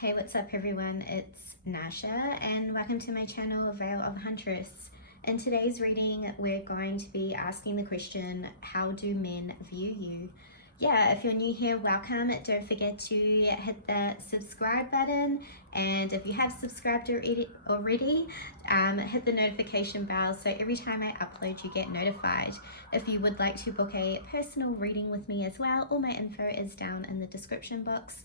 Hey, what's up everyone? It's Nascha and welcome to my channel, Veil of Huntress. In today's reading, we're going to be asking the question, how do men view you? Yeah, if you're new here, welcome. Don't forget to hit the subscribe button, and if you have subscribed already, hit the notification bell so every time I upload you get notified. If you would like to book a personal reading with me as well, all my info is down in the description box.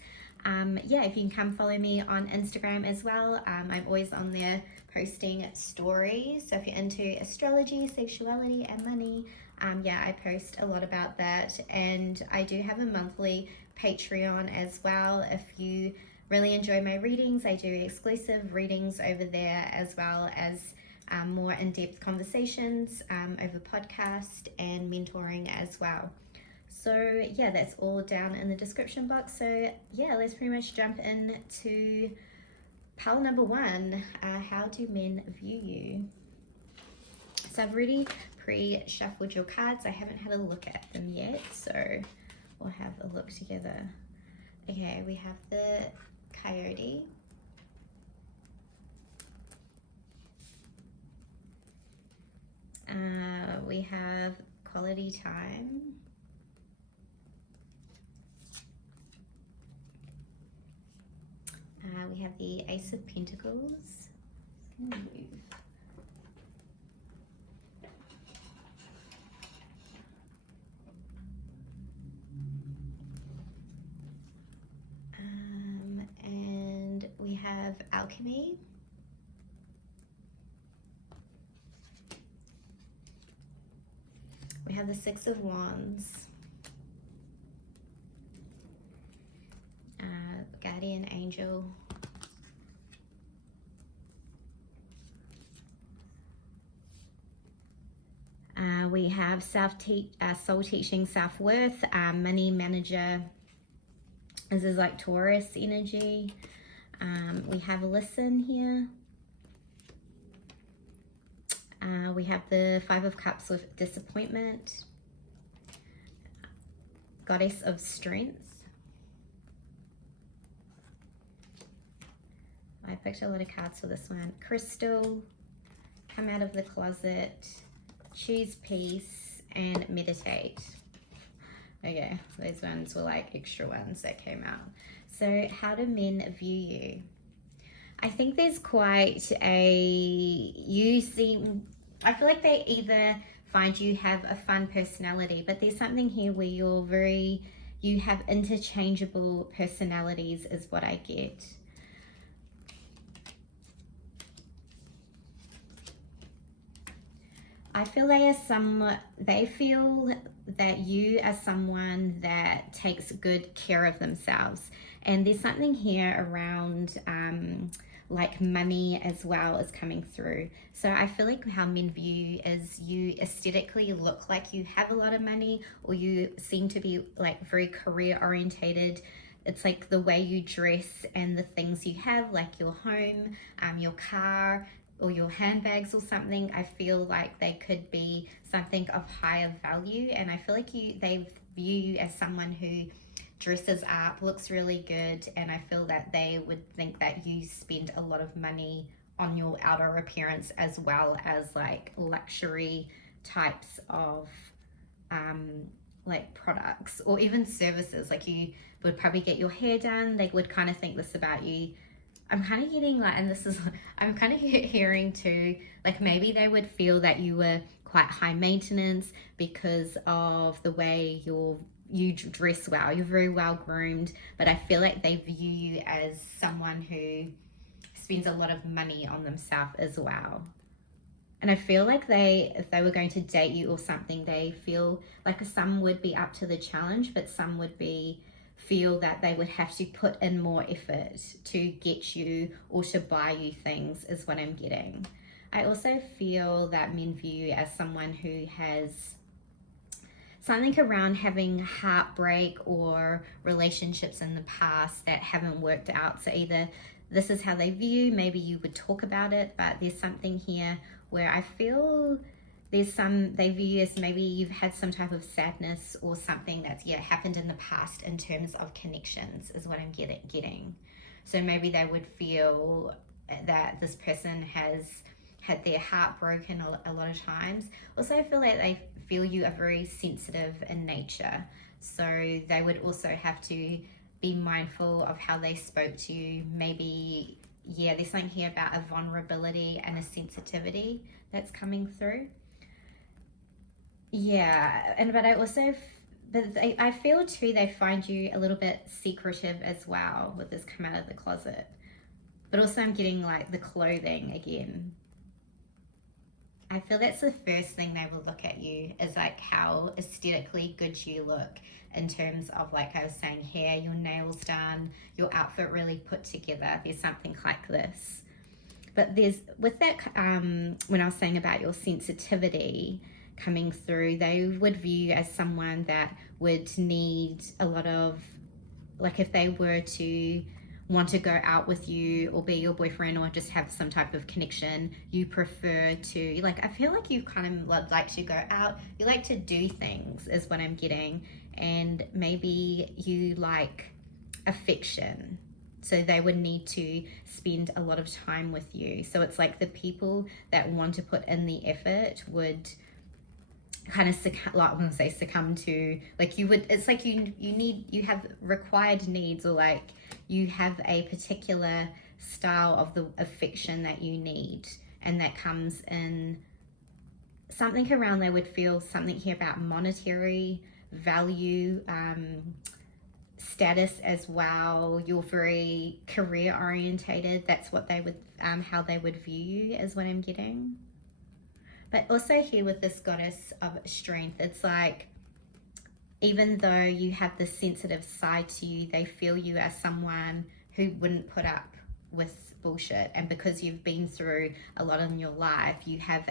Yeah, if you can come follow me on Instagram as well. I'm always on there posting stories. So if you're into astrology, sexuality, and money, yeah, I post a lot about that. And I do have a monthly Patreon as well. If you really enjoy my readings, I do exclusive readings over there, as well as more in-depth conversations over podcast and mentoring as well. So yeah, that's all down in the description box. So yeah, let's pretty much jump into pile number one. How do men view you? So I've already pre-shuffled your cards. I haven't had a look at them yet, so we'll have a look together. Okay, we have the Coyote. We have Quality Time. We have the Ace of Pentacles. And we have Alchemy. We have the Six of Wands. Guardian Angel. We have soul teaching, self-worth, money manager. This is like Taurus energy. We have listen here. We have the Five of Cups with disappointment. Goddess of strength. I picked a lot of cards for this one. Crystal, come out of the closet, choose peace, and meditate. Okay, those ones were like extra ones that came out. So how do men view you? I think there's quite I feel like they either find you have a fun personality, but there's something here where you have interchangeable personalities is what I get. I feel they feel that you are someone that takes good care of themselves. And there's something here around like money as well is coming through. So I feel like how men view you is you aesthetically look like you have a lot of money, or you seem to be like very career orientated. It's like the way you dress and the things you have, like your home, your car, or your handbags or something. I feel like they could be something of higher value, and I feel like they view you as someone who dresses up, looks really good, and I feel that they would think that you spend a lot of money on your outer appearance, as well as like luxury types of like products or even services. Like you would probably get your hair done. They would kind of think this about you. I'm kind of getting like, and this is, I'm kind of hearing too, like maybe they would feel that you were quite high maintenance because of the way you dress well. You're very well groomed, but I feel like they view you as someone who spends a lot of money on themselves as well. And I feel like if they were going to date you or something, they feel like some would be up to the challenge, but some would feel that they would have to put in more effort to get you or to buy you things, is what I'm getting. I also feel that men view you as someone who has something around having heartbreak or relationships in the past that haven't worked out. So either this is how they view you, maybe you would talk about it, but there's something here where I feel they view you as maybe you've had some type of sadness or something that's happened in the past in terms of connections, is what I'm getting. So maybe they would feel that this person has had their heart broken a lot of times. Also, I feel like they feel you are very sensitive in nature. So they would also have to be mindful of how they spoke to you. Maybe, yeah, there's something here about a vulnerability and a sensitivity that's coming through. Yeah, but I feel too they find you a little bit secretive as well with this come out of the closet. But also I'm getting like the clothing again. I feel that's the first thing they will look at you, is like how aesthetically good you look, in terms of, like I was saying, hair, your nails done, your outfit really put together. There's something like this. But there's, with that, when I was saying about your sensitivity coming through, they would view you as someone that would need a lot of, like if they were to want to go out with you or be your boyfriend or just have some type of connection, you prefer to, like, I feel like you kind of like to go out, you like to do things is what I'm getting, and maybe you like affection, so they would need to spend a lot of time with you. So it's like the people that want to put in the effort would kind of succumb to, like, you would, it's like you have required needs, or like you have a particular style of the affection that you need, and that comes in something around, they would feel something here about monetary value, status as well. You're very career orientated. That's what they would, how they would view you, is what I'm getting. But also here with this goddess of strength, it's like, even though you have this sensitive side to you, they feel you as someone who wouldn't put up with bullshit. And because you've been through a lot in your life, you have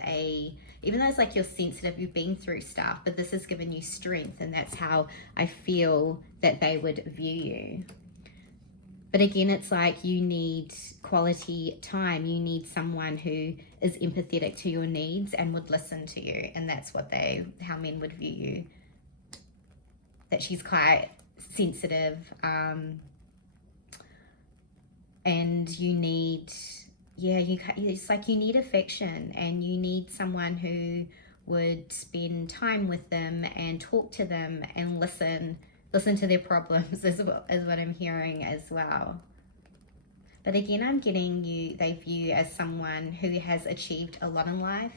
even though it's like you're sensitive, you've been through stuff, but this has given you strength, and that's how I feel that they would view you. But again, it's like you need quality time. You need someone who is empathetic to your needs and would listen to you. And that's how men would view you. That she's quite sensitive. And you need, it's like you need affection, and you need someone who would spend time with them and talk to them and listen to their problems, is what I'm hearing as well. But again, I'm getting they view you as someone who has achieved a lot in life.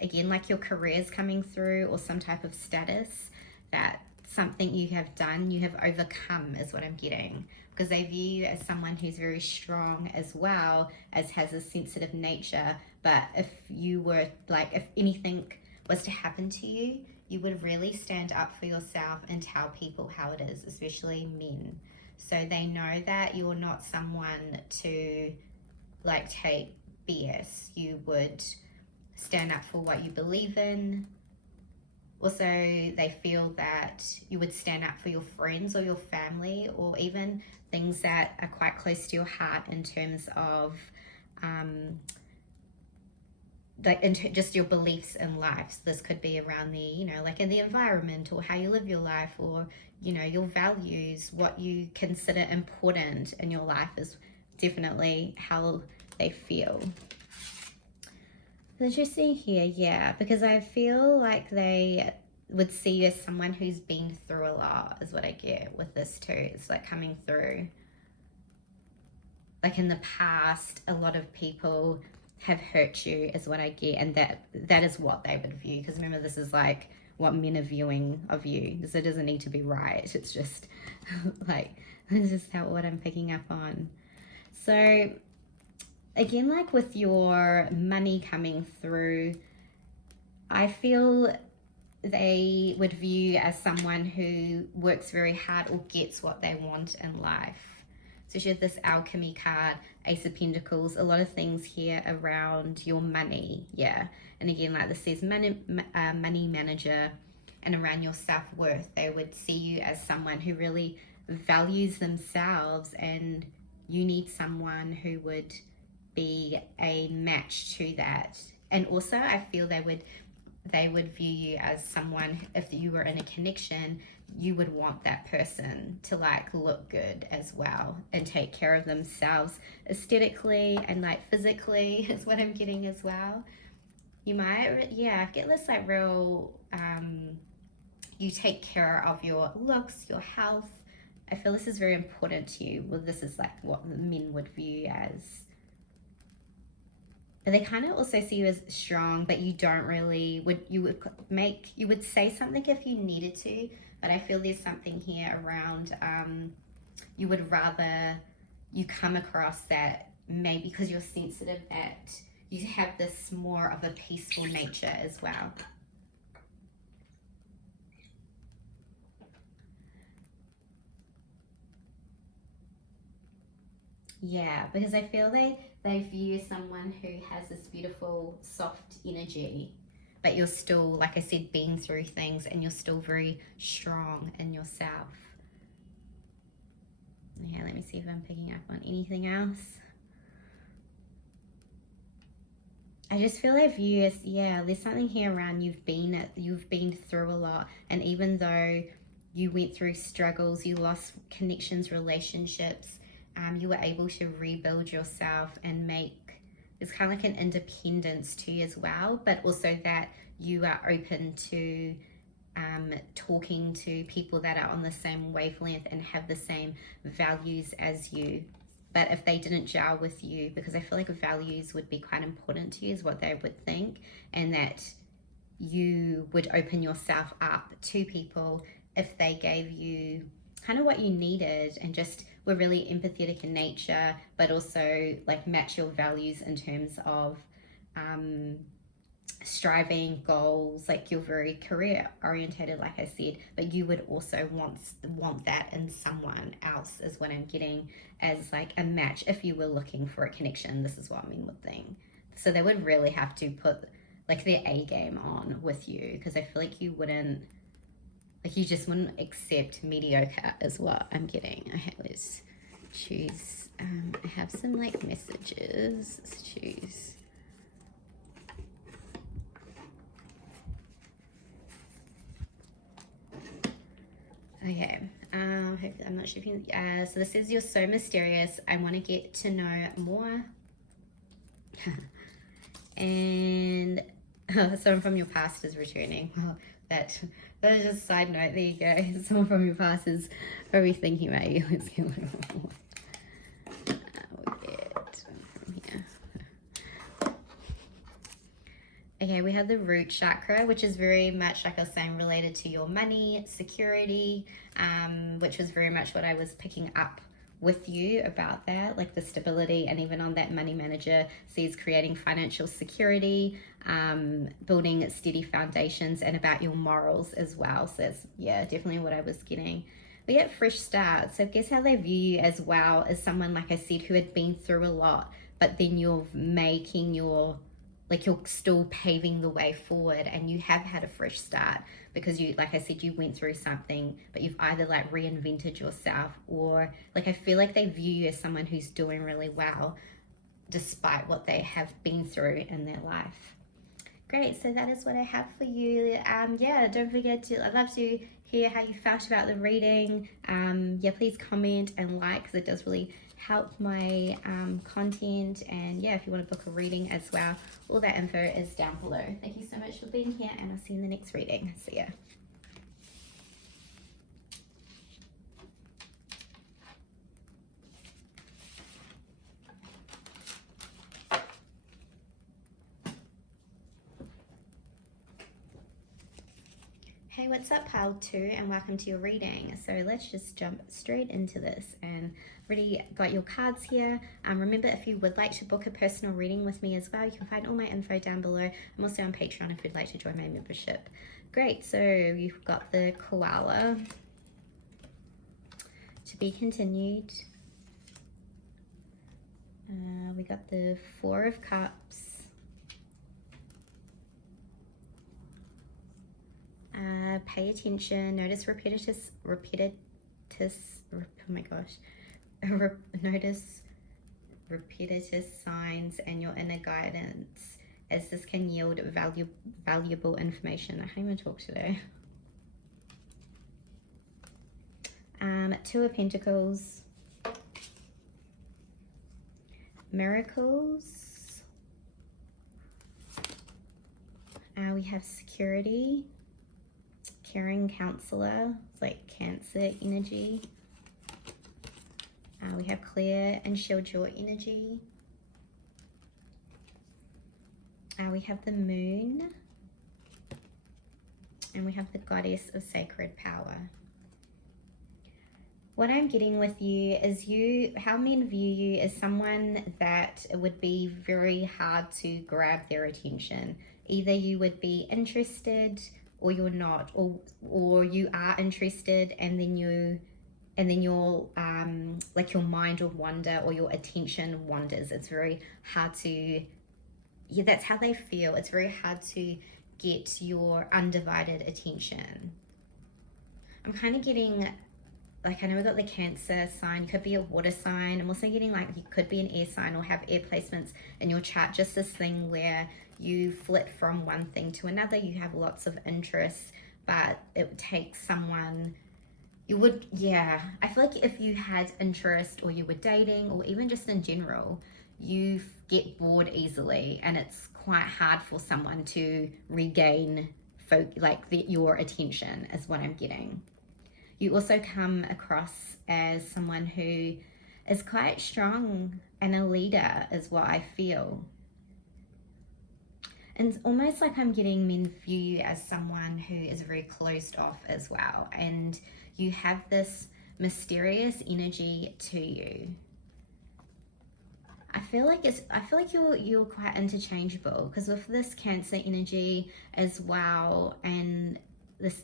Again, like your career's coming through, or some type of status, that something you have done, you have overcome, is what I'm getting. Because they view you as someone who's very strong as well, as has a sensitive nature. But if you were, like, if anything was to happen to you, you would really stand up for yourself and tell people how it is, especially men. So they know that you're not someone to, like, take BS. You would stand up for what you believe in. Also, they feel that you would stand up for your friends or your family, or even things that are quite close to your heart in terms of just your beliefs in life. So this could be around the, like in the environment, or how you live your life, or, your values, what you consider important in your life is definitely how they feel. Interesting here, yeah, because I feel like they would see you as someone who's been through a lot, is what I get with this too. It's like coming through, like in the past, a lot of people have hurt you, is what I get, and that is what they would view. Because remember, this is like what men are viewing of you, so it doesn't need to be right. It's just like, this is what I'm picking up on. So again, like with your money coming through, I feel they would view you as someone who works very hard or gets what they want in life. So she has this alchemy card, Ace of Pentacles, a lot of things here around your money, yeah. And again, like this says money manager, and around your self-worth. They would see you as someone who really values themselves, and you need someone who would be a match to that. And also I feel they would view you as someone, if you were in a connection, you would want that person to like look good as well and take care of themselves aesthetically and like physically is what I'm getting as well. You might, yeah, get this like real, you take care of your looks, your health. I feel this is very important to you. Well, this is like what the men would view as. But they kind of also see you as strong, but you don't really, you would say something if you needed to, but I feel there's something here around, you would rather you come across that maybe because you're sensitive that you have this more of a peaceful nature as well. Yeah, because I feel they view someone who has this beautiful, soft energy, but you're still, like I said, being through things and you're still very strong in yourself. Yeah, let me see if I'm picking up on anything else. I just feel like you as, yeah, there's something here around you've been through a lot, and even though you went through struggles, you lost connections, relationships, you were able to rebuild yourself and make, it's kind of like an independence to you as well, but also that you are open to talking to people that are on the same wavelength and have the same values as you. But if they didn't gel with you, because I feel like values would be quite important to you is what they would think, and that you would open yourself up to people if they gave you kind of what you needed and just were really empathetic in nature, but also like match your values in terms of striving goals. Like you're very career orientated, like I said, but you would also want that in someone else is what I'm getting as like a match. If you were looking for a connection, this is what men would think. So they would really have to put like their A game on with you, because I feel like you wouldn't, like you just wouldn't accept mediocre is what I'm getting. Let's choose, I have some like messages. Let's choose. Okay, I'm not sure if you, so this is, you're so mysterious, I want to get to know more. And someone from your past is returning. Well, that is just a side note, there you go. Someone from your past is probably thinking about you. Let's get a little more. We'll get from here. Okay, we have the root chakra, which is very much, like I was saying, related to your money, security, which was very much what I was picking up with you about that, like the stability, and even on that money manager sees creating financial security, building steady foundations, and about your morals as well. So that's, yeah, definitely what I was getting. We get fresh start. So guess how they view you as well as someone, like I said, who had been through a lot, but then you're making your, like you're still paving the way forward, and you have had a fresh start because you, like I said, you went through something, but you've either like reinvented yourself, or like I feel like they view you as someone who's doing really well despite what they have been through in their life. Great, so that is what I have for you. Yeah, don't forget to, I'd love to hear how you felt about the reading. Yeah, please comment and like, because it does really help my content. And yeah, if you want to book a reading as well, all that info is down below. Thank you so much for being here, and I'll see you in the next reading. See ya. Hey, what's up, pile 2, and welcome to your reading. So let's just jump straight into this, and already got your cards here. Remember, if you would like to book a personal reading with me as well, you can find all my info down below. I'm also on Patreon if you'd like to join my membership. Great, so you've got the koala, to be continued. We got the 4 of Cups. Pay attention, notice repetitious, oh my gosh, notice repetitious signs and your inner guidance, as this can yield valuable information. I can't even talk today. Two of Pentacles, Miracles, we have Security, Caring Counselor, it's like Cancer energy. We have Clear and Shield Your energy. We have the Moon, and we have the Goddess of Sacred Power. What I'm getting with you is how men view you as someone that it would be very hard to grab their attention. Either you would be interested or you're not, or you are interested and then you'll like your mind will wander or your attention wanders. It's very hard to, yeah, that's how they feel. It's very hard to get your undivided attention. I'm kind of getting, like, I know we got the Cancer sign, could be a water sign. I'm also getting like you could be an air sign or have air placements in your chart. Just this thing where you flip from one thing to another. You have lots of interests, but it takes someone, you would, yeah. I feel like if you had interest or you were dating or even just in general, you get bored easily and it's quite hard for someone to regain your attention is what I'm getting. You also come across as someone who is quite strong and a leader is what I feel. And it's almost like I'm getting men view you as someone who is very closed off as well. And you have this mysterious energy to you. I feel like you're quite interchangeable, because with this Cancer energy as well, and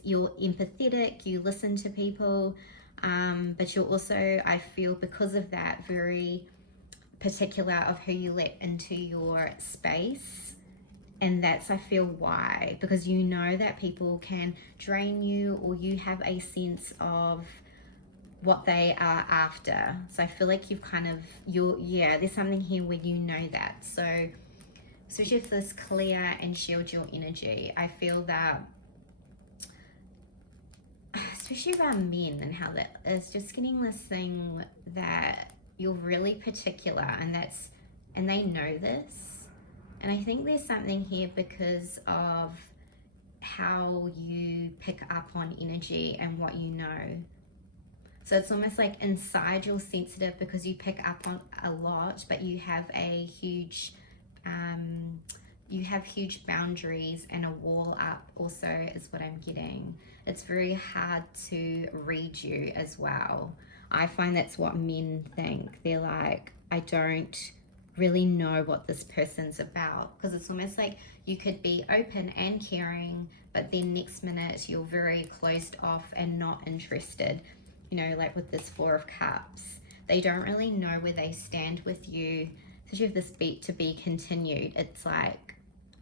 you're empathetic, you listen to people, but you're also, I feel, because of that, very particular of who you let into your space. And that's, I feel, why, because you know that people can drain you, or you have a sense of what they are after. So I feel like you've kind of, there's something here where you know that. So especially with this Clear and Shield Your energy, I feel that, especially around men, and how that is just getting this thing that you're really particular, and they know this. And I think there's something here because of how you pick up on energy and what you know. So it's almost like inside you're sensitive because you pick up on a lot, but you have a huge boundaries and a wall up also is what I'm getting. It's very hard to read you as well. I find that's what men think. They're like, I don't really know what this person's about, because it's almost like you could be open and caring, but then next minute you're very closed off and not interested. You know, like with this Four of Cups, they don't really know where they stand with you. So you have this beat to be continued. It's like,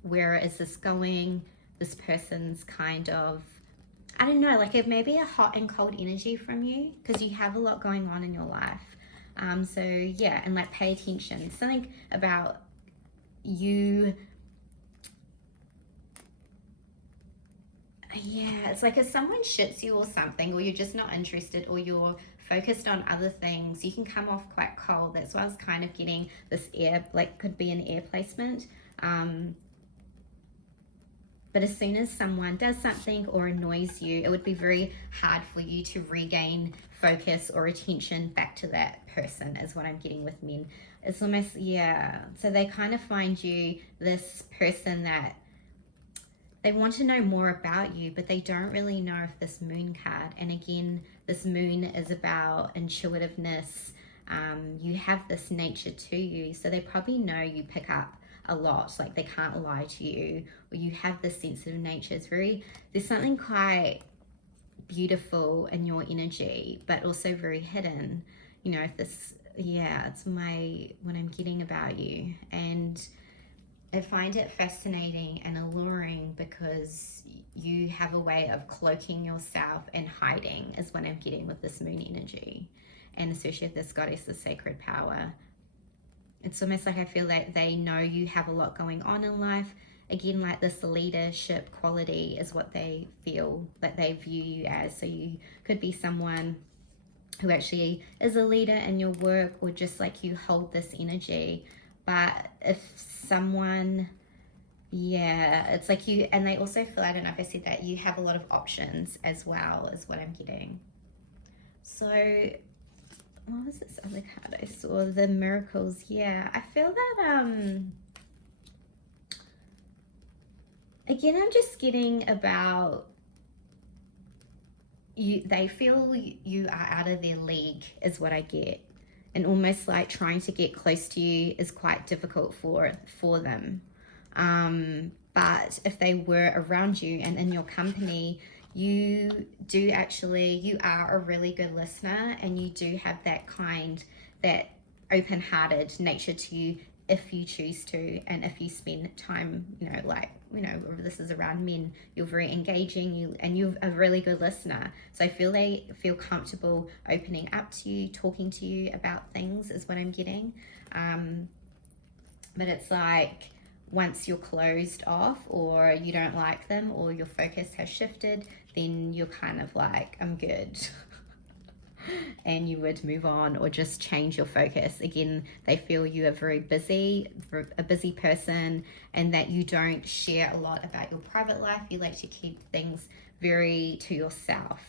where is this going? This person's kind of, I don't know, like it may be a hot and cold energy from you because you have a lot going on in your life. So yeah, and like pay attention. Something about you, yeah, it's like if someone shits you or something, or you're just not interested, or you're focused on other things, you can come off quite cold. That's why I was kind of getting this air, like could be an air placement. But as soon as someone does something or annoys you, it would be very hard for you to regain focus or attention back to that person, is what I'm getting with men. It's almost, yeah. So they kind of find you this person that they want to know more about you, but they don't really know if this Moon card. And again, this Moon is about intuitiveness. You have this nature to you. So they probably know you pick up a lot, like they can't lie to you, or you have this sensitive nature. It's there's something quite beautiful in your energy, but also very hidden. You know, if this, yeah, it's what I'm getting about you. And I find it fascinating and alluring because you have a way of cloaking yourself and hiding, is what I'm getting with this Moon energy. And especially with this Goddess of Sacred Power. It's almost like I feel that they know you have a lot going on in life. Again, like this leadership quality is what they feel that they view you as. So you could be someone who actually is a leader in your work, or just like you hold this energy. But if someone, yeah, it's like you, and they also feel, I don't know if I said that, you have a lot of options as well, is what I'm getting. So what was this other card I saw? The miracles. Yeah, I feel that again, I'm just getting about you, they feel you are out of their league, is what I get. And almost like trying to get close to you is quite difficult for them. But if they were around you and in your company, you do actually, you are a really good listener, and you do have that that open-hearted nature to you, if you choose to, and if you spend time, this is around men, you're very engaging, and you're a really good listener. So I feel they feel comfortable opening up to you, talking to you about things, is what I'm getting. But it's like, once you're closed off, or you don't like them, or your focus has shifted, then you're kind of like, I'm good. And you would move on, or just change your focus. Again, they feel you are very busy, a busy person, and that you don't share a lot about your private life. You like to keep things very to yourself.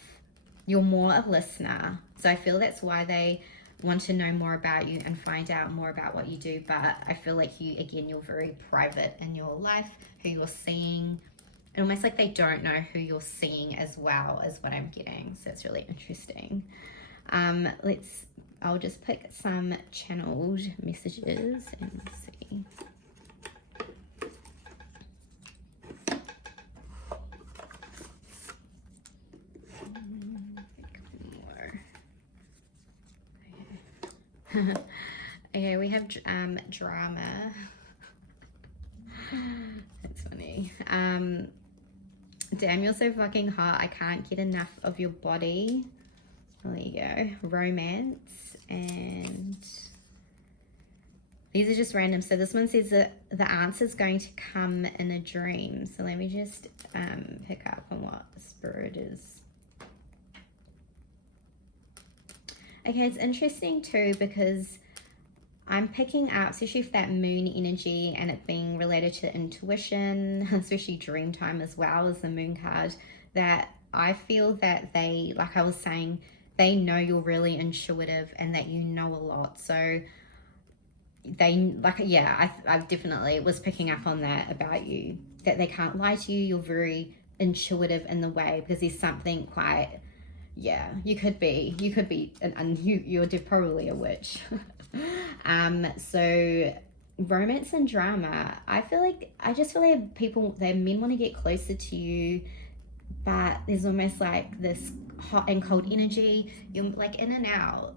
You're more a listener. So I feel that's why they want to know more about you and find out more about what you do. But I feel like you, again, you're very private in your life, who you're seeing. And almost like they don't know who you're seeing as well, is what I'm getting. So it's really interesting. I'll just pick some channeled messages and see. Okay, we have drama. That's funny. Damn, you're so fucking hot. I can't get enough of your body. There you go. Romance. And these are just random. So this one says that the answer is going to come in a dream. So let me just pick up on what spirit is. Okay, it's interesting too, because I'm picking up, especially with that moon energy and it being related to intuition, especially dream time as well as the moon card, that I feel that they, like I was saying, they know you're really intuitive and that you know a lot. So they, like, yeah, I definitely was picking up on that about you, that they can't lie to you. You're very intuitive in the way, because there's something quite, yeah, you could be, you're probably a witch. So romance and drama, I just feel like men want to get closer to you, but there's almost like this hot and cold energy. You're like in and out.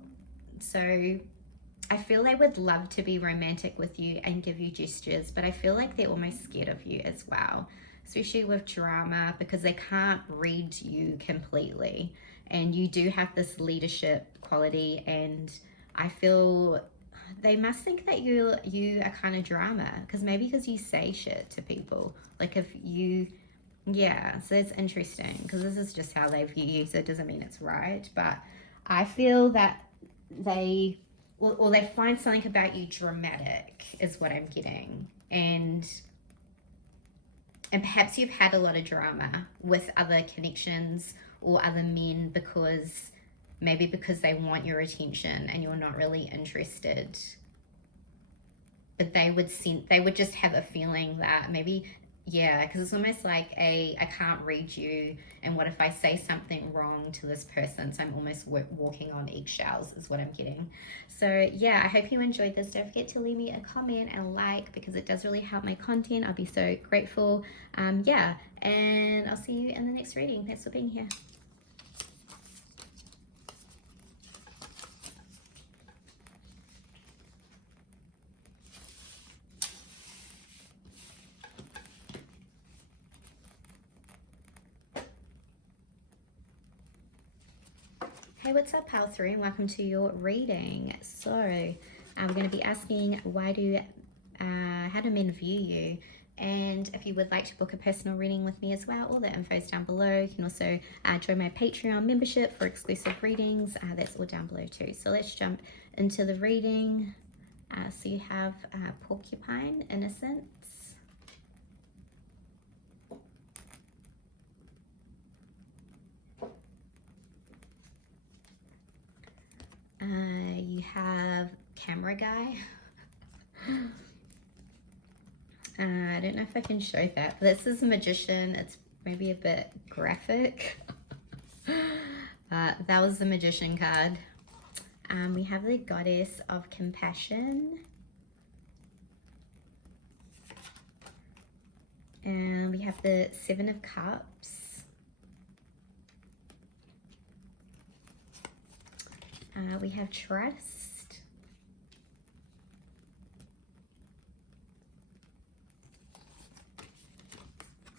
So I feel they would love to be romantic with you and give you gestures, but I feel like they're almost scared of you as well, especially with drama, because they can't read you completely. And you do have this leadership quality, and I feel they must think that you are kind of drama, because you say shit to people. Like if you, yeah, so it's interesting, because this is just how they view you, so it doesn't mean it's right. But I feel that they find something about you dramatic, is what I'm getting. And perhaps you've had a lot of drama with other connections or other men, because they want your attention and you're not really interested. But they would just have a feeling that maybe, yeah, because it's almost like I can't read you, and what if I say something wrong to this person? So I'm almost walking on eggshells, is what I'm getting. So yeah, I hope you enjoyed this. Don't forget to leave me a comment and a like, because it does really help my content. I'll be so grateful. Yeah, and I'll see you in the next reading. Thanks for being here. Hey, what's up, Pile 3, and welcome to your reading. So I'm going to be asking, how do men view you? And if you would like to book a personal reading with me as well, all the info is down below. You can also join my Patreon membership for exclusive readings. That's all down below too. So let's jump into the reading. So you have Porcupine, Innocence. You have Camera Guy. I don't know if I can show that, but this is a Magician. It's maybe a bit graphic. That was the Magician card. We have the Goddess of Compassion. And we have the Seven of Cups. We have Trust.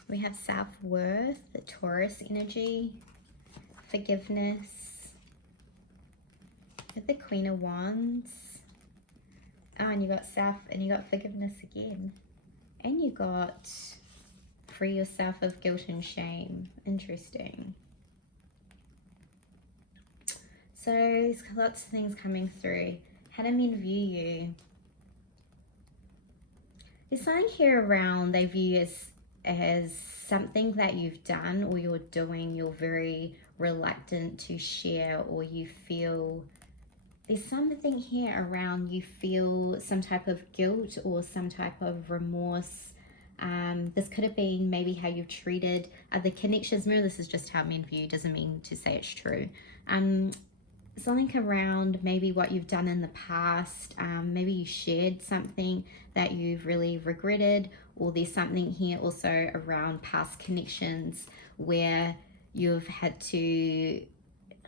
We have Self-Worth, the Taurus energy, Forgiveness. We have the Queen of Wands. Oh, and you got and you got Forgiveness again. And you got Free Yourself of Guilt and Shame. Interesting. So there's lots of things coming through. How do men view you? There's something here around they view as something that you've done or you're doing, you're very reluctant to share, or you feel there's something here around you feel some type of guilt or some type of remorse. This could have been maybe how you've treated other connections. Remember, this is just how men view, doesn't mean to say it's true. Something around maybe what you've done in the past. Maybe you shared something that you've really regretted, or there's something here also around past connections where you've had to,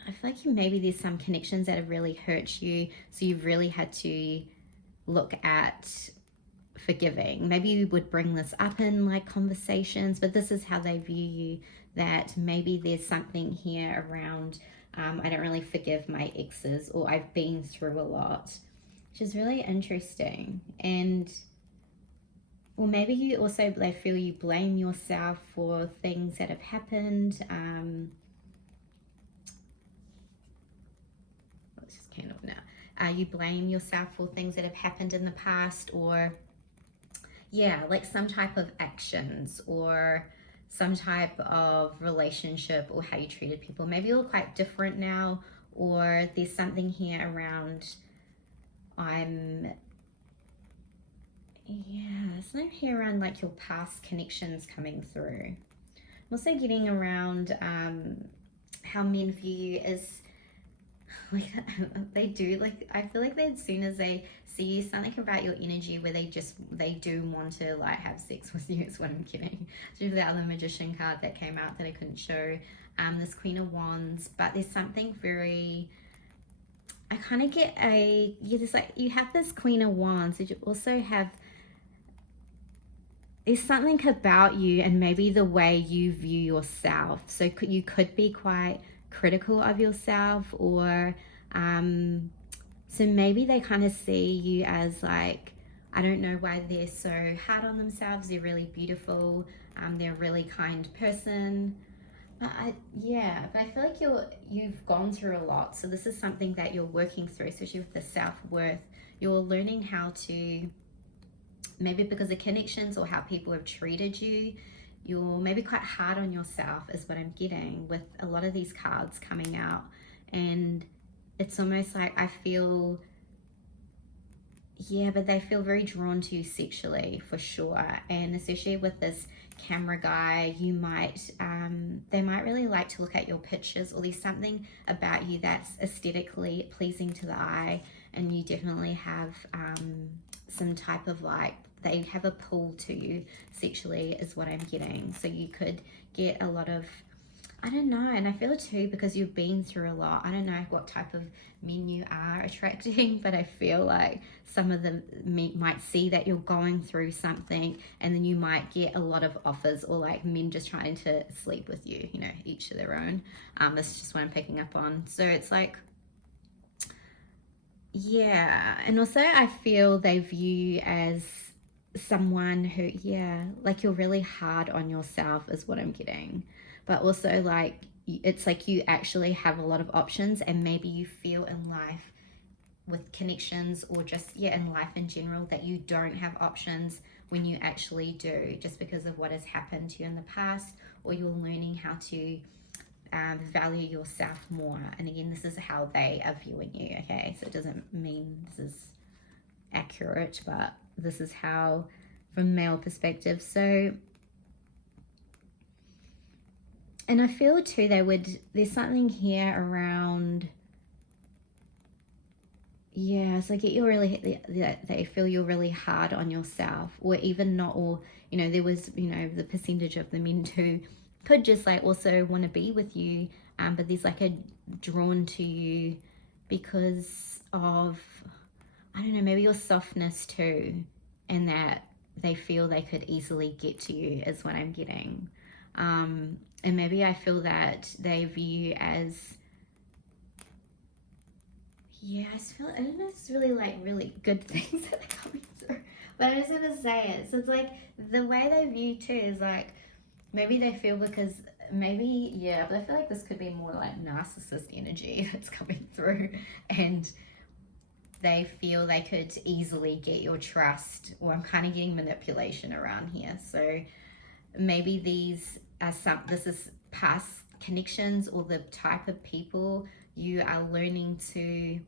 I feel like maybe there's some connections that have really hurt you, so you've really had to look at forgiving. Maybe you would bring this up in like conversations, but this is how they view you, that maybe there's something here around I don't really forgive my exes, or I've been through a lot, which is really interesting. And or maybe you also, they feel you blame yourself for things that have happened. Let's just candle now. You blame yourself for things that have happened in the past, or yeah, like some type of actions or some type of relationship, or how you treated people. Maybe you're quite different now, or there's something here around something here around like your past connections coming through. I'm also getting around how men view you as like they do, like I feel like that as soon as they see you, something about your energy where they do want to like have sex with you is what I'm getting. So the other Magician card that came out that I couldn't show, this Queen of Wands, but there's something very, I kind of get there's like, you have this Queen of Wands, but you also have, there's something about you and maybe the way you view yourself. So you could be quite critical of yourself, or so maybe they kind of see you as like, I don't know why they're so hard on themselves. They're really beautiful. They're a really kind person. But I feel like you've gone through a lot. So this is something that you're working through, especially with the self-worth. You're learning how to, maybe because of connections or how people have treated you, you're maybe quite hard on yourself is what I'm getting with a lot of these cards coming out. And it's almost like I feel, but they feel very drawn to you sexually for sure. And especially with this Camera Guy, you might, they might really like to look at your pictures, or there's something about you that's aesthetically pleasing to the eye, and you definitely have some type of like, they have a pull to you sexually is what I'm getting. So you could get a lot of, I don't know, and I feel too, because you've been through a lot, I don't know what type of men you are attracting, but I feel like some of them might see that you're going through something, and then you might get a lot of offers, or like men just trying to sleep with you, you know, each to their own. That's just what I'm picking up on. So it's like, and also I feel they view you as someone who, yeah, like you're really hard on yourself is what I'm getting. But also like, it's like you actually have a lot of options, and maybe you feel in life with connections, or just, yeah, in life in general, that you don't have options when you actually do, just because of what has happened to you in the past, or you're learning how to value yourself more. And again, this is how they are viewing you, okay? So it doesn't mean this is accurate, but this is how, from male perspective. So, and I feel too, there's something here around, yeah, so get you really, they feel you're really hard on yourself, or even not, or, you know, there was, you know, the percentage of the men who could just like also want to be with you, but there's like a drawn to you because of, I don't know, maybe your softness too, and that they feel they could easily get to you is what I'm getting. And maybe I feel that they view you as, yeah, I don't know, it's really like really good things that are coming through, but I just want to say it. So it's like the way they view too is like, maybe they feel because, maybe, yeah, but I feel like this could be more like narcissist energy that's coming through, and they feel they could easily get your trust, or I'm kind of getting manipulation around here. So maybe these are this is past connections, or the type of people you are learning to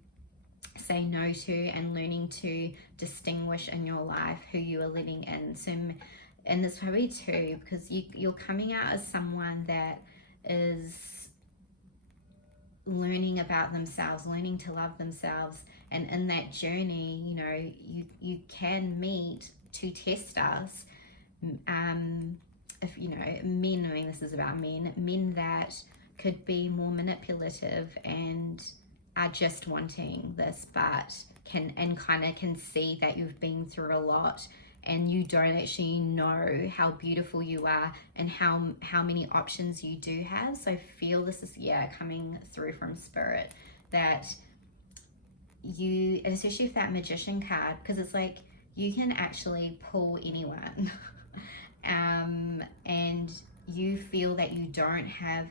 say no to, and learning to distinguish in your life who you are letting in. So, and this probably too, because you're coming out as someone that is learning about themselves, learning to love themselves. And in that journey, you know, you can meet to test us, if, you know, men, knowing this is about men that could be more manipulative and are just wanting this, but can see that you've been through a lot, and you don't actually know how beautiful you are, and how many options you do have. So I feel this is, yeah, coming through from spirit, that you, and especially with that Magician card, because it's like you can actually pull anyone. And you feel that you don't have,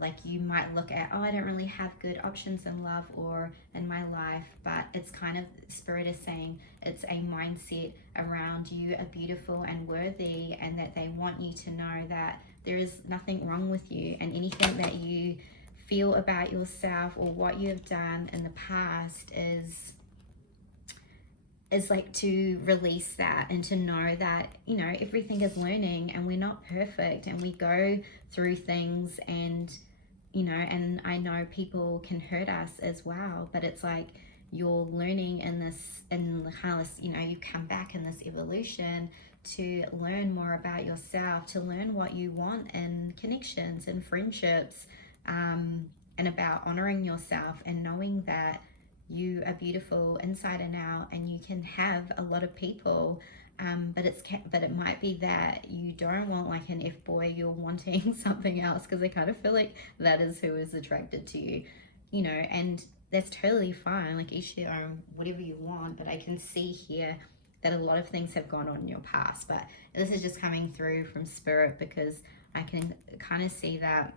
like you might look at, oh, I don't really have good options in love or in my life, but it's kind of, spirit is saying it's a mindset around you are beautiful and worthy, and that they want you to know that there is nothing wrong with you, and anything that you feel about yourself or what you have done in the past is like to release that, and to know that, you know, everything is learning, and we're not perfect, and we go through things, and, you know, and I know people can hurt us as well, but it's like you're learning in this, and kind of, you know, you come back in this evolution to learn more about yourself, to learn what you want in connections and friendships, and about honoring yourself and knowing that you are beautiful inside and out, and you can have a lot of people, but it might be that you don't want like an F-boy, you're wanting something else, because I kind of feel like that is who is attracted to you, you know, and that's totally fine, like each their own, whatever you want. But I can see here that a lot of things have gone on in your past, but this is just coming through from spirit, because I can kind of see that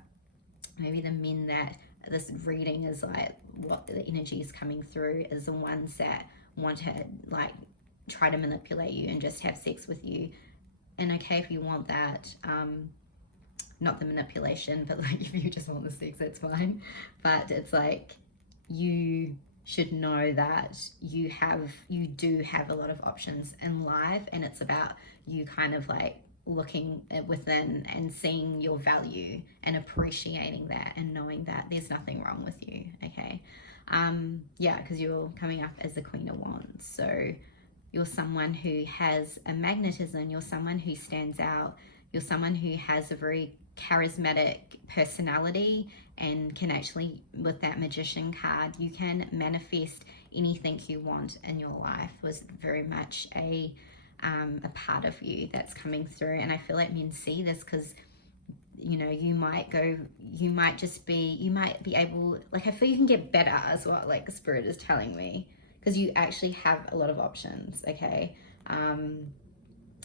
maybe the men that this reading is like, what the energy is coming through is the ones that want to like try to manipulate you and just have sex with you. And okay, if you want that, not the manipulation, but like if you just want the sex, that's fine. But it's like, you should know that you do have a lot of options in life, and it's about you kind of like looking within and seeing your value and appreciating that, and knowing that there's nothing wrong with you, okay? Yeah, because you're coming up as the Queen of Wands, so you're someone who has a magnetism, you're someone who stands out, you're someone who has a very charismatic personality, and can actually, with that Magician card, you can manifest anything you want in your life. Was very much a part of you that's coming through. And I feel like men see this, because, you know, you might be able, like, I feel you can get better as well, like Spirit is telling me, because you actually have a lot of options, okay?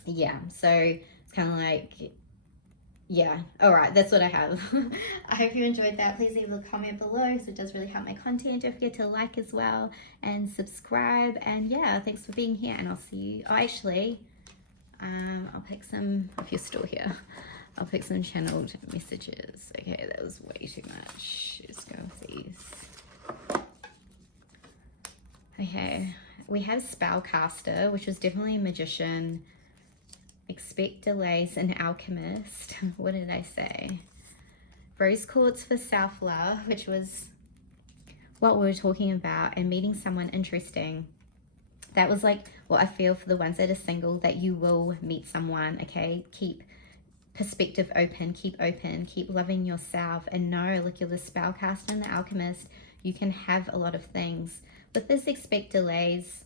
Yeah, so it's kind of like, yeah, all right, that's what I have. I hope you enjoyed that. Please leave a comment below, so it does really help my content. Don't forget to like as well and subscribe. And yeah, thanks for being here, and I'll see you. Oh, actually, I'll pick some, if you're still here, I'll pick some channeled messages. Okay, that was way too much. Let's go with these. Okay, we have spellcaster, which was definitely a magician. Expect delays, an alchemist. What did I say? Rose quartz for self-love, which was what we were talking about, and meeting someone interesting. That was like what I feel for the ones that are single, that you will meet someone. Okay, keep perspective open, keep loving yourself, and know, look, you're the spellcaster and the alchemist. You can have a lot of things. With this, expect delays.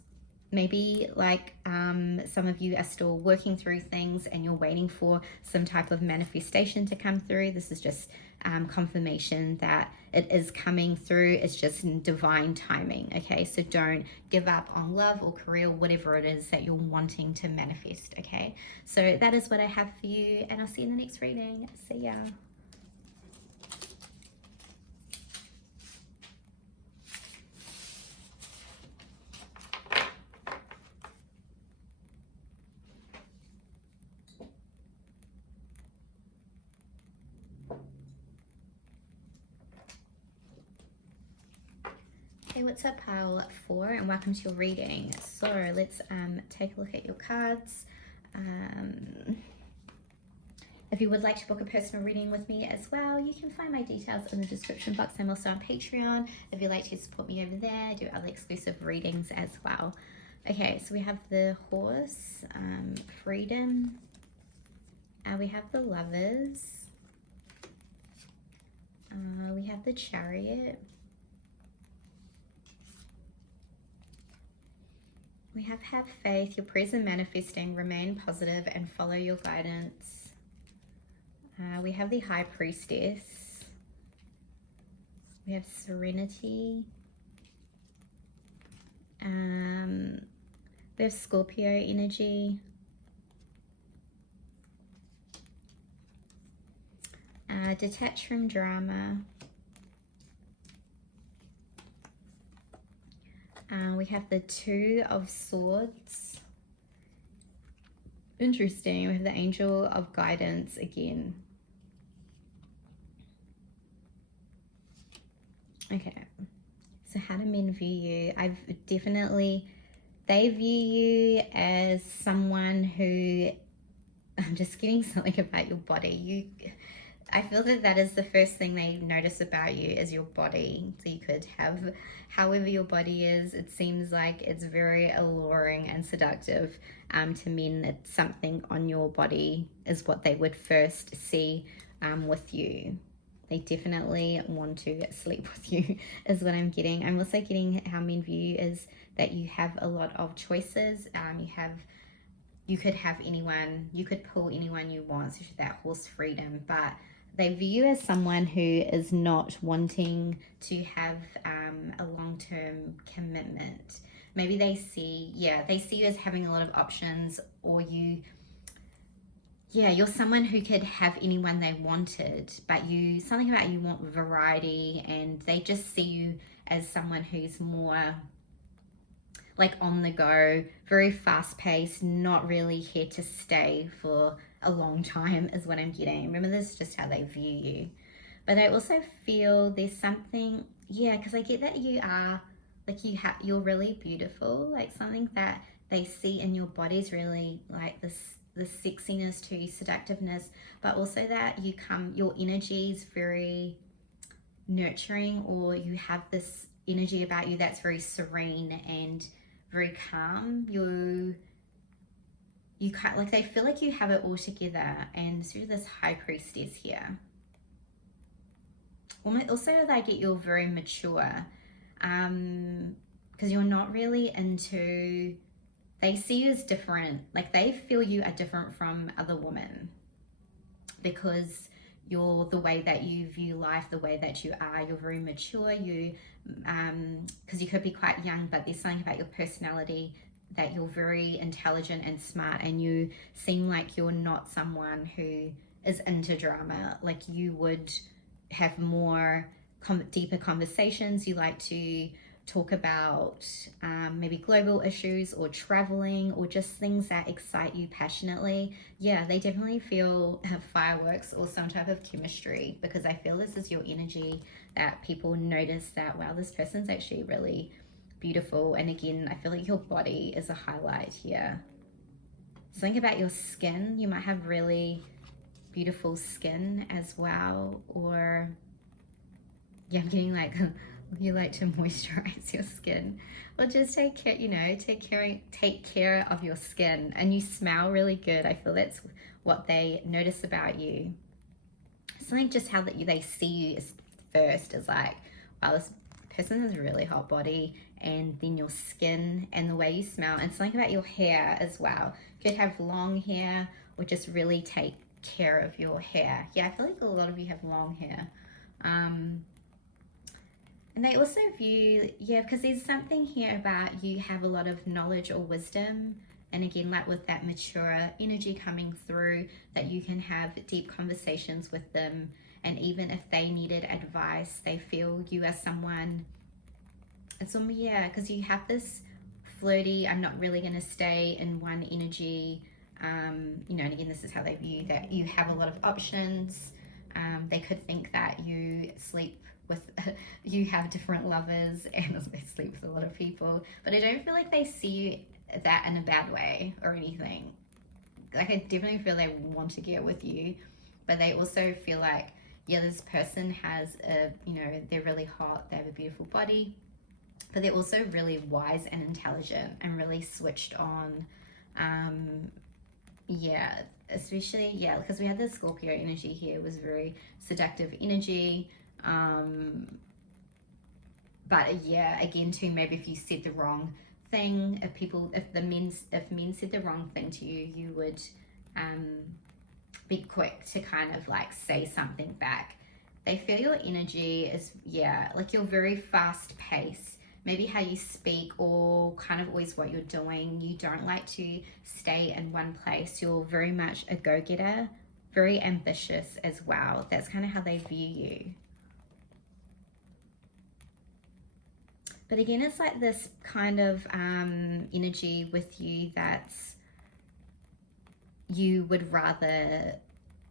Maybe like some of you are still working through things and you're waiting for some type of manifestation to come through. This is just confirmation that it is coming through. It's just in divine timing. Okay, so don't give up on love or career, whatever it is that you're wanting to manifest. Okay, so that is what I have for you, and I'll see you in the next reading. See ya. Hey, what's up, pile 4, and welcome to your reading. So let's take a look at your cards. If you would like to book a personal reading with me as well, you can find my details in the description box. I'm also on Patreon if you'd like to support me over there. I do other exclusive readings as well. Okay, so we have the horse, freedom. We have the lovers. We have the chariot. We have faith, your present manifesting, remain positive and follow your guidance. We have the high priestess. We have serenity. We have Scorpio energy. Detach from drama. We have the Two of Swords. Interesting. We have the Angel of Guidance again. Okay. So how do men view you? They view you as someone who, I'm just getting something about your body. I feel that is the first thing they notice about you, is your body. So you could have however your body is. It seems like it's very alluring and seductive to men. That something on your body is what they would first see with you. They definitely want to sleep with you is what I'm getting. I'm also getting how men view you is that you have a lot of choices. You could have anyone, you could pull anyone you want, so that horse freedom, but they view you as someone who is not wanting to have a long-term commitment. Maybe they see you as having a lot of options, or you're someone who could have anyone they wanted, but something about you want variety, and they just see you as someone who's more like on the go, very fast paced, not really here to stay for a long time is what I'm getting. Remember, this is just how they view you. But I also feel there's something, because I get that you are, like you're really beautiful, like something that they see in your body is really like the sexiness to you, seductiveness, but also that your energy is very nurturing, or you have this energy about you that's very serene and very calm. You can't, like, they feel like you have it all together, and through this high priestess here. Also, they get you're very mature, because you're not really into, they see you as different, like they feel you are different from other women, because you're the way that you view life, the way that you are, you're very mature, because you could be quite young, but there's something about your personality that you're very intelligent and smart, and you seem like you're not someone who is into drama. Like you would have more deeper conversations. You like to talk about maybe global issues or traveling or just things that excite you passionately. Yeah, they definitely feel fireworks or some type of chemistry, because I feel this is your energy that people notice that, wow, this person's actually really beautiful. And again, I feel like your body is a highlight here. Something about your skin, you might have really beautiful skin as well. Or yeah, I'm getting like you like to moisturize your skin, or just take care, you know, take care of your skin. And you smell really good. I feel that's what they notice about you. Something just how that they see you first is like, wow, this person has a really hot body. And then your skin and the way you smell, and something about your hair as well. You could have long hair, or just really take care of your hair. Yeah, I feel like a lot of you have long hair. And they also view, yeah, because there's something here about you have a lot of knowledge or wisdom. And again, like with that mature energy coming through, that you can have deep conversations with them. And even if they needed advice, they feel you are someone, it's yeah, because you have this flirty, I'm not really going to stay in one energy. You know, and again, this is how they view that you have a lot of options. They could think that you sleep with, you have different lovers and they sleep with a lot of people, but I don't feel like they see that in a bad way or anything. Like I definitely feel they want to get with you, but they also feel like, yeah, this person has a, you know, they're really hot, they have a beautiful body, but they're also really wise and intelligent and really switched on. Yeah, especially, yeah, because we had the Scorpio energy here, was very seductive energy. But yeah, again too, maybe if you said the wrong thing, if men said the wrong thing to you, you would be quick to kind of like say something back. They feel your energy is, yeah, like you're very fast paced. Maybe how you speak, or kind of always what you're doing. You don't like to stay in one place. You're very much a go-getter, very ambitious as well. That's kind of how they view you. But again, it's like this kind of energy with you that's, you would rather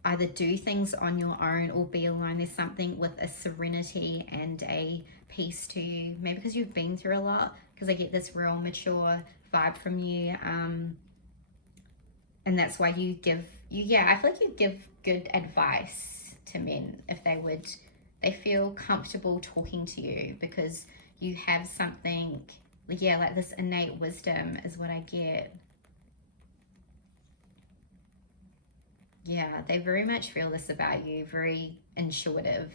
either do things on your own or be alone. There's something with a serenity and a peace to you, maybe because you've been through a lot, because I get this real mature vibe from you. And that's why you give, yeah, I feel like you give good advice to men if they feel comfortable talking to you, because you have something, yeah, like this innate wisdom is what I get. Yeah, they very much feel this about you, very intuitive.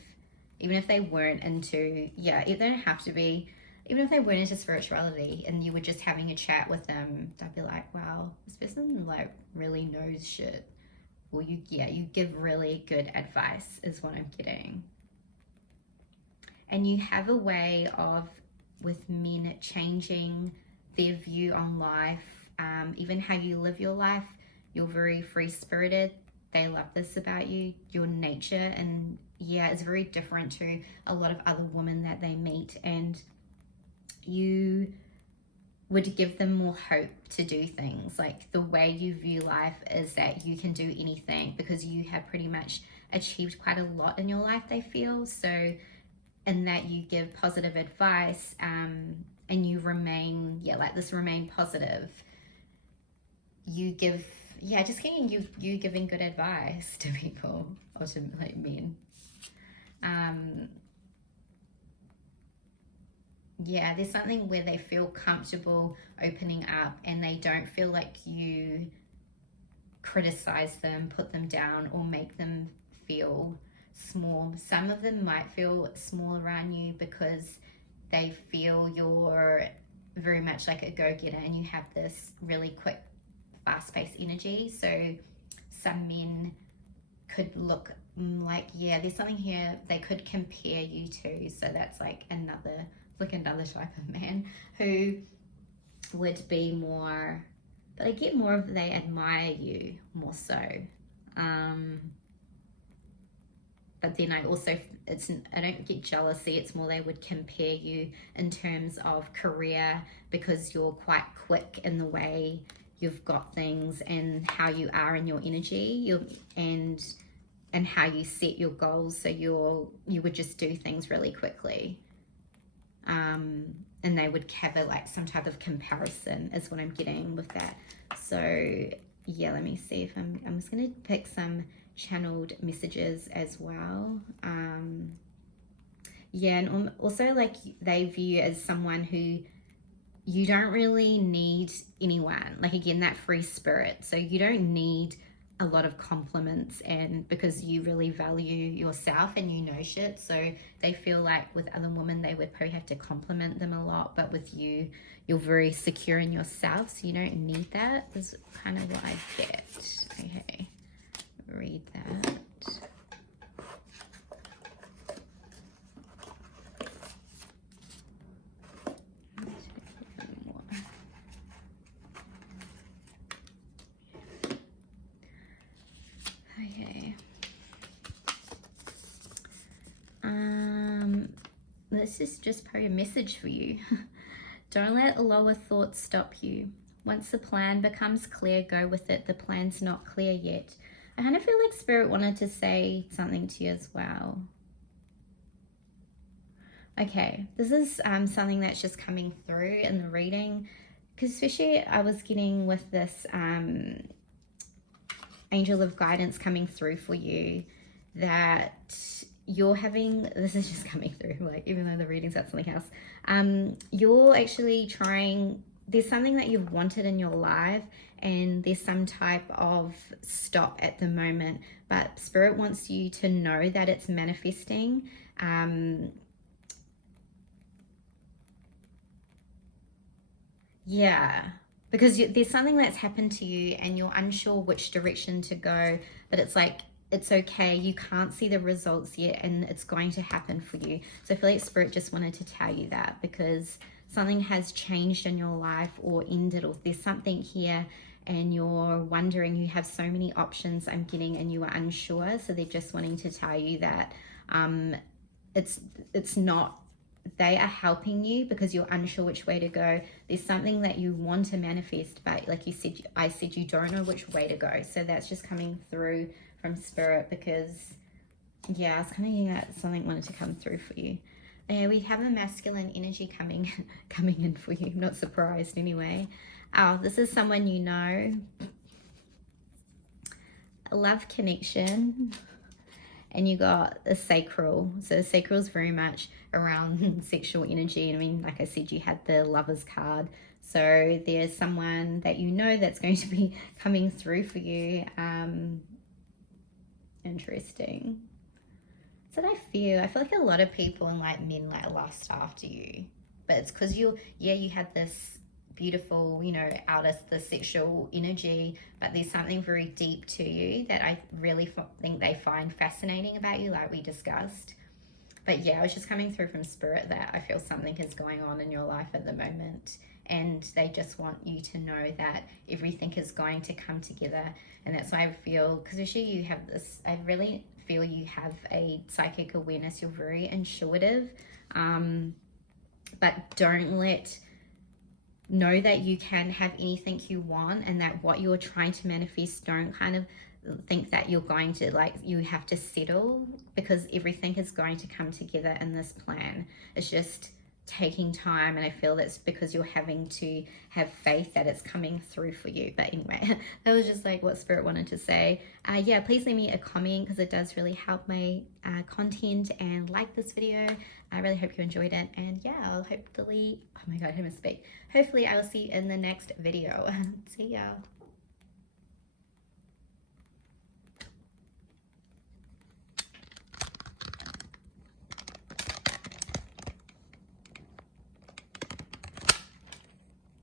Even if they weren't into, yeah, they don't have to be, even if they weren't into spirituality and you were just having a chat with them, they'd be like, wow, this person like really knows shit. Or you give really good advice is what I'm getting. And you have a way of, with men, changing their view on life, even how you live your life. You're very free-spirited. They love this about you, your nature, and yeah, it's very different to a lot of other women that they meet, and you would give them more hope to do things. Like the way you view life is that you can do anything because you have pretty much achieved quite a lot in your life, they feel. So, and that you give positive advice, and you remain, yeah, like this, remain positive. You give, yeah, just getting you giving good advice to people, or to like men. Yeah, there's something where they feel comfortable opening up, and they don't feel like you criticize them, put them down, or make them feel small. Some of them might feel small around you because they feel you're very much like a go-getter and you have this really quick, fast-paced energy. So some men could look like, yeah, there's something here they could compare you to. So that's like another type of man who would be more, but I get more of they admire you more so. But then I also, I don't get jealousy, it's more they would compare you in terms of career, because you're quite quick in the way you've got things and how you are in your energy, and how you set your goals. So you would just do things really quickly. And they would have like some type of comparison is what I'm getting with that. So yeah, let me see if I'm just going to pick some channeled messages as well. Yeah, and also like they view you as someone who you don't really need anyone. Like again, that free spirit. So you don't need a lot of compliments, and because you really value yourself and you know shit. So they feel like with other women they would probably have to compliment them a lot, but with you, you're very secure in yourself, so you don't need that. Is kind of what I get. Okay, read that. Okay. This is just probably a message for you. Don't let lower thoughts stop you. Once the plan becomes clear, go with it. The plan's not clear yet. I kind of feel like Spirit wanted to say something to you as well. Okay, this is something that's just coming through in the reading, because especially I was getting with this angel of guidance coming through for you, that you're having, this is just coming through, like even though the reading's at something else, you're actually trying, there's something that you've wanted in your life and there's some type of stop at the moment, but Spirit wants you to know that it's manifesting. Yeah, because there's something that's happened to you and you're unsure which direction to go, but it's like, it's okay, you can't see the results yet and it's going to happen for you. So I feel like Spirit just wanted to tell you that, because something has changed in your life or ended, or there's something here and you're wondering, you have so many options I'm getting and you are unsure. So they're just wanting to tell you that it's not, they are helping you because you're unsure which way to go. There's something that you want to manifest, but like you said, I said, you don't know which way to go. So that's just coming through from Spirit, because yeah, I was kind of getting that something wanted to come through for you. Yeah, we have a masculine energy coming in for you. I'm not surprised anyway. Oh, this is someone you know. A love connection. And you got a sacral. So the sacral is very much around sexual energy. I mean, like I said, you had the Lovers card. So there's someone that you know that's going to be coming through for you. Interesting. So I feel like a lot of people and like men like lust after you. But it's because you had this beautiful, you know, out of the sexual energy, but there's something very deep to you that I really think they find fascinating about you, like we discussed. But yeah, I was just coming through from Spirit that I feel something is going on in your life at the moment, and they just want you to know that everything is going to come together. And that's why I feel, because actually you have this, I really feel you have a psychic awareness, you're very intuitive, but don't know that you can have anything you want, and that what you're trying to manifest, don't kind of think that you're going to, like, you have to settle, because everything is going to come together in this plan. It's just taking time, and I feel that's because you're having to have faith that it's coming through for you. But anyway, that was just like what Spirit wanted to say. Yeah, please leave me a comment, because it does really help my content, and like this video. I really hope you enjoyed it, and yeah, I'll hopefully, oh my god, I must speak. Hopefully I will see you in the next video. See y'all.